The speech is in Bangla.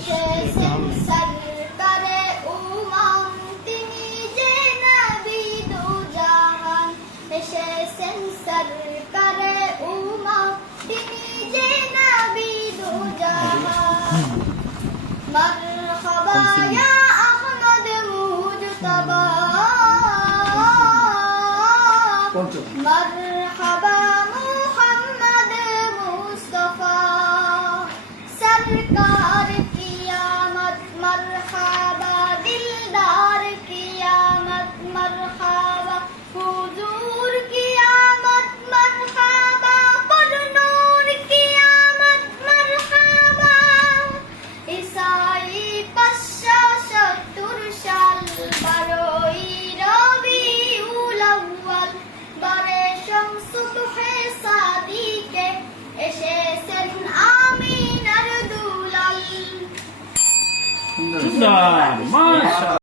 এসেছেন সরকারে উম্মাম তিনি যে নবী দু জাহান এসেছেন সরকারে উম্মাম তিনি যে নবী দু জাহান মারহাবা ইয়া আহমদ মুজতবা মারহাবা মুহাম্মদ মুস্তাফা सरकार कियामत मरहबा दिलदार कियामत मरहबा हुजूर कियामत मरहबा परनूर कियामत मरहबा ईसाई 570 साल 12 রবিউল আউয়াল বারে শামস তুহে সাদিকে এসেছেন আমিনার দুলাল। সুন্দর, মাশাআল্লাহ।